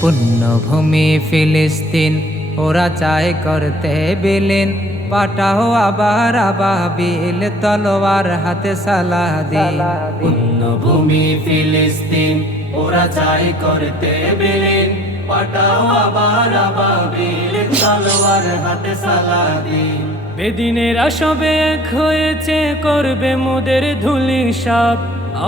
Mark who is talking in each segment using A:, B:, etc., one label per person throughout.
A: পুণ্যভূমি ফিলিস্তিন ওরা চায় করতে বিলীন। পাঠাও আবার আবাবিল তলোয়ার হাতে সালাদিন।
B: পুণ্যভূমি ফিলিস্তিন ওরা চাই করতে বিলীন। পাঠাও আবার আবাবিল তলোয়ার হাতে সালাদিন।
A: বেদিনেরা সবে এক হয়েছে করবে মোদের ধুলি সাপ।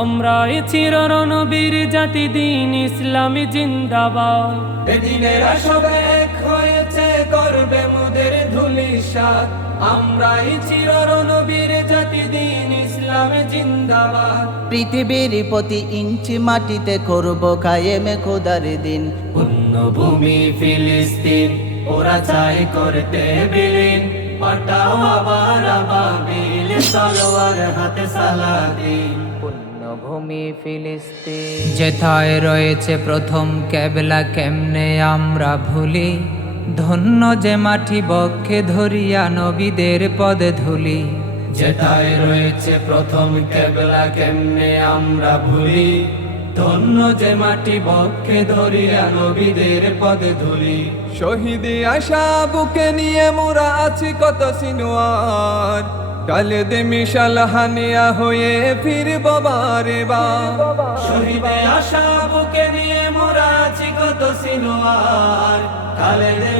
A: আমরা এ চিররণবীর জাতি দিন ইসলামী জিন্দাবাদ।
B: বেদিনের সবে এক হয়েছে করবে মোদের ধুলি সাত আমরাই চিররণবীর জাতি দিন ইসলামে জিন্দাবাদ।
C: পৃথিবীর প্রতি ইঞ্চি মাটিতে করব কায়েমে খোদার দিন।
B: পুণ্যভূমি ফিলিস্তিন ওরা চাই করতে বিলীন। পাঠাও আবার আবাবিল তলোয়ার হাতে সালাদিন।
C: ফিলিস্তিন।
A: যেথায় রয়েছে প্রথম কেবলা কেমনে আমরা ভুলি? ধন্য যে মাটি বক্ষে ধরিয়া নবীদের পদে ধুলি।
B: যেথায় রয়েছে প্রথম কেবলা কেমনে আমরা ভুলি? ধন্য যে মাটি বক্ষে ধরিয়া নবীদের পদে ধুলি।
D: শহীদি আশা বুকে নিয়ে মোরা আছি কত সিনোয়ার কালে দে মিশাল হানিয়া হয়ে ফিরব বারে বা
B: শহীদে আশা বুকে নিয়ে সিনোয়ার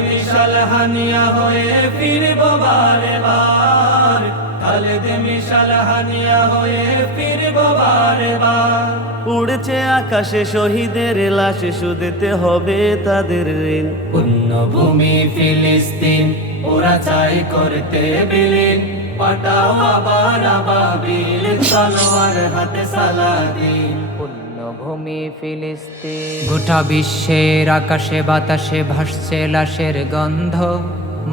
B: মিশাল হানিয়া হয়ে ফিরব বারে বার মিশাল হানিয়া হয়ে ফিরব বারে বার
E: উড়ছে আকাশে শহীদের লাশে শুধেতে হবে তাদের ঋণ।
B: পুণ্যভূমি ফিলিস্তিন ওরা চাই করতে বিলীন। পাঠাও আবার আবাবিল তলোয়ার হাতে সালাদিন।
C: পুণ্যভূমি ফিলিস্তিন।
A: গোটা বিশ্বের আকাশে, বাতাসে ভাসছে লাশের গন্ধ।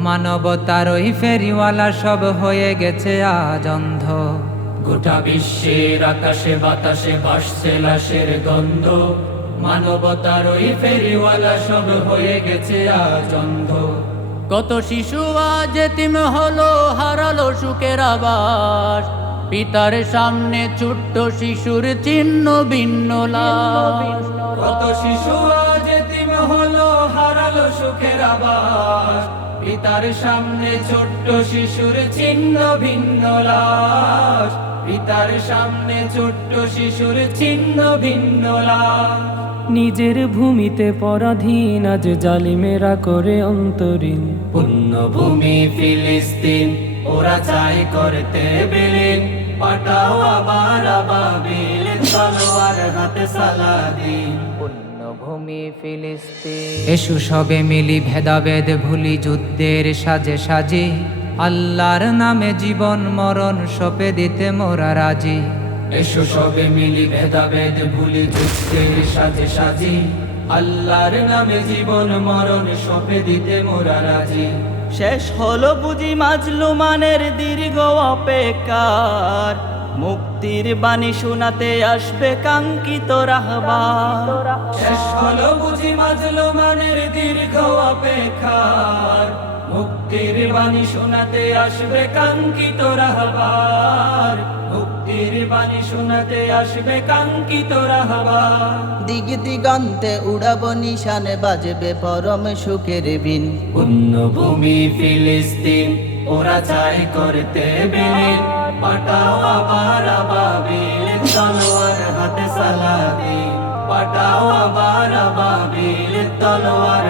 A: মানবতার ওই ফেরিওয়ালা সব হয়ে গেছে আজ অন্ধ।
B: গোটা বিশ্বের আকাশে, বাতাসে ভাসছে লাশের গন্ধ। মানবতার ওই ফেরিওয়ালা সব হয়ে গেছে আজ অন্ধ।
F: কত শিশু আজ এতিম হলো, হারালো সুখের আবাস। পিতার সামনে ছোট্ট শিশুর চিহ্ন ভিন্ন
B: কত শিশু আজ হলো হারালো সুখের আবাস। পিতার সামনে ছোট্ট শিশুর চিহ্ন ভিন্ন লাশ। পিতার সামনে ছোট্ট শিশুর চিহ্ন ভিন্ন লাশ।
A: নিজের ভূমিতে পরাধীন আজ জালিমেরা করে অন্তরীণ।
B: পুণ্যভূমি ফিলিস্তিন ওরা চাই করতে বিলীন পাঠাও আবার আবাবিল তলোয়ার হাতে সালাদিন
C: পুণ্যভূমি ফিলিস্তিন।
A: এসু সবে মিলি ভেদাভেদ ভুলি যুদ্ধের সাজে সাজি। আল্লাহর নামে জীবন মরণ সপে দিতে মোরা রাজি।
B: এসো সবে মিলি ভেদাভেদ ভুলি যুদ্ধের সাজে সাজি। আল্লাহর নামে জীবন মরণ সপে দিতে মোরা রাজি।
E: শেষ হলো বুঝি মাজলুমানের দীর্ঘ অপেকার মুক্তির বাণী শোনাতে আসবে কাঙ্ক্ষিত রাহবার।
B: শেষ হলো বুঝি মাজলো মানের দীর্ঘ অপেক্ষার। মুক্তির বাণী শোনাতে আসবে কাঙ্ক্ষিত রাহবার। মুক্তির বাণী শোনাতে আসবে কাঙ্ক্ষিত রাহবার
C: দিগ দিগন্তে উড়াব নিশানে বাজবে পরম সুখের বিন।
B: পুণ্যভূমি ফিলিস্তিন ওরা চাই করতে বিলীন। পাঠাও আবার আবাবিল তলোয়ার হাতে সালাদিন। পাঠাও আবার আবাবিল তলোয়ার